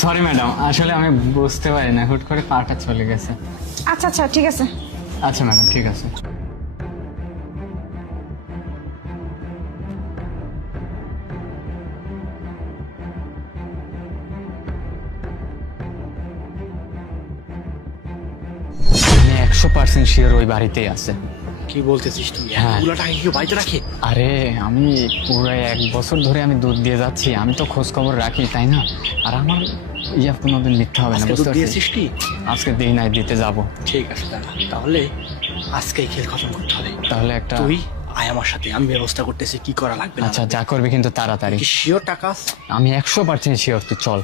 Sorry madam, আসলে আমি বুঝতে পারি না, হুট করে পাটা চলে গেছে। আচ্ছা আচ্ছা ঠিক আছে। আচ্ছা ম্যাডাম, ঠিক আছে। আমি 100% শিওর ওই বাড়িতেই আছে। কি বলতেছিস তুই? হ্যাঁ। এগুলো টাকা কি বাড়িতে রাখে? আরে আমি পুরো 1 বছর ধরে আমি দুধ দিয়ে যাচ্ছি, আমি তো খোঁজ খবর রাখি, তাই না? আর আমার কোনোদিন মিথ্যা হবে না, আজকে বুঝতে দুধ পারছিস? দিয়েছিস কি? আজকে দিই নাই, দিতে যাব। ঠিক আছে দাঁড়া, তাহলে আজকেই খেল খতম করতে হবে। তাহলে একটা তুই আয় আমার সাথে, আমি ব্যবস্থা করতেছি কি করা লাগবে না আচ্ছা, যা করবি কিন্তু তাড়াতাড়ি। কি শিওর টাকা আছে? আমি 100% শিওর, তুই চল।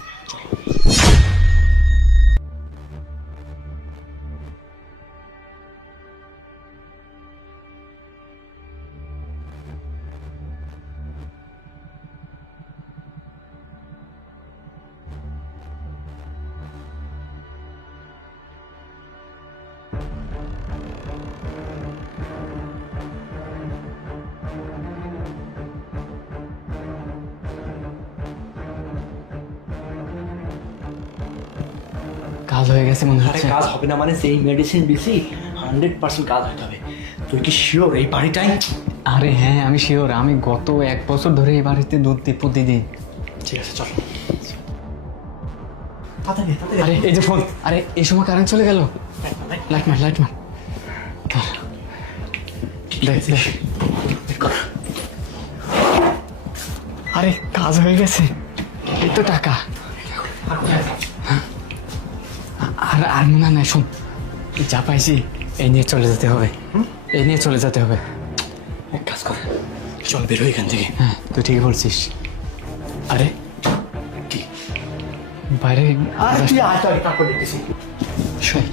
কাজ হয়ে গেছে মনে আরে হচ্ছে। কাজ হবে না মানে সেই মেডিসিন দিছি 100% কাজ হতে হবে। তুই কি শিওর এই বাড়িটাই? আরে হ্যাঁ, আমি শিওর। আমি গত 1 বছর ধরে এই বাড়িতে দুধ দিই প্রতিদিন। ঠিক আছে চল। তাড়াতাড়ি তাড়াতাড়ি। আরে এই যে ফোন, আরে এই সময় কারেন্ট চলে গেল। লাইট মার, লাইট মার। দেখ দেখ। আরে কাজ হয়ে গেছে, এই তো টাকা। আর আর মনে নাই, শোন, যা পাইছি এই নিয়ে চলে যেতে হবে, এই নিয়ে চলে যেতে হবে। এক কাজ কর, চল বের হই এখান থেকে। হ্যাঁ, তুই ঠিক বলছিস। আরে কি? বাইরে আরে তুই আয় তুই তারপর দেখতেছি। শোন,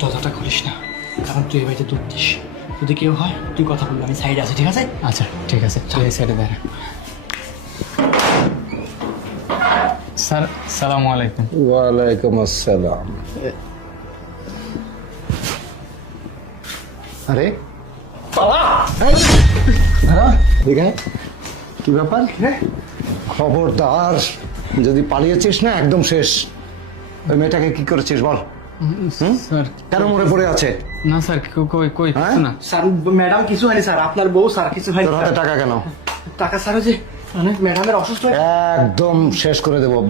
দরজাটা করিস না, কারণ তুই এই বাড়িতে দুধ দিস। যদি কেউ হয় তুই কথা বলবি, আমি সাইডে আছি, ঠিক আছে? আচ্ছা ঠিক আছে, তুই এই সাইডে দাঁড়া। স্যার, সালামু আলাইকুম। ওয়ালাইকুম আসসালাম। আরে দেখে কি ব্যাপার? খবরদার, যদি পালিয়েছিস না একদম শেষ। ওই মেয়েটাকে কি করেছিস বল? স্যার, কেন মরে পড়ে আছে? না স্যার, কই কই হ্যাঁ? কিছু না। স্যার ম্যাডাম কিছু হয়নি স্যার, আপনার বউ স্যার কিছু হয়নি। তোর হাতে টাকা কেন? টাকা স্যার ওই যে মানে ম্যাডামের অসুস্থ হয়ে একদম শেষ করে দেবো।